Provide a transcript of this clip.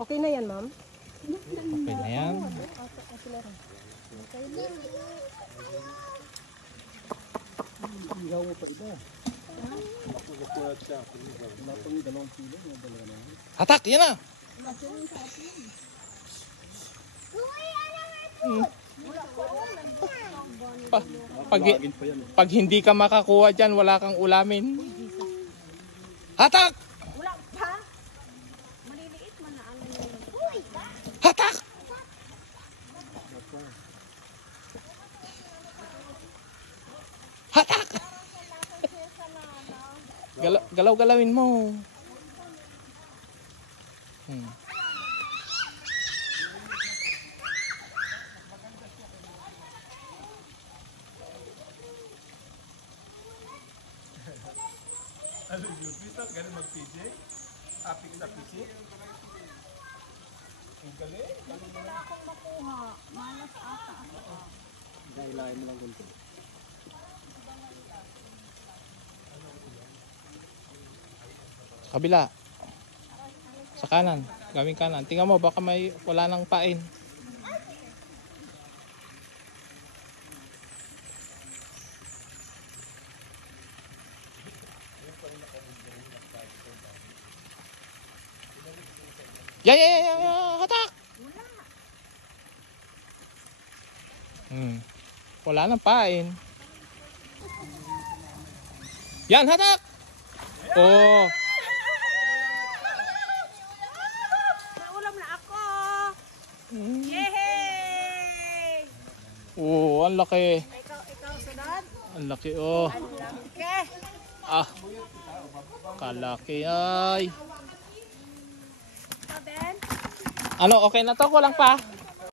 Okay na yan, ma'am? Okay na yan. Ihaw mo pa iba. Wala pang 2 kilo. Hatak, yan na. Pag hindi ka makakuha dyan, wala kang ulamin. Hatak! Wala pa. Maliliit man na ano yun. Hatak! Hatak! Galaw-galawin mo. Ano yung pito? Ganun mag-PJ? Apik sa PC? Ang galing. Hindi na akong makuha. Malas ata ako. Dahil mo lang ganito. Kabila. Sa kanan. Gawing kanan. Tingnan mo, baka may wala nang pain. Ya, hatak! Wala nang pain. Yan, hatak! Oh. Ulam na ako. Yehey! Oh, ang laki. Ikaw sunod. Ang laki, oh. Okay. Ah. Kalaki, ay. Ikaw din. Ano, okay na to? Kulang pa?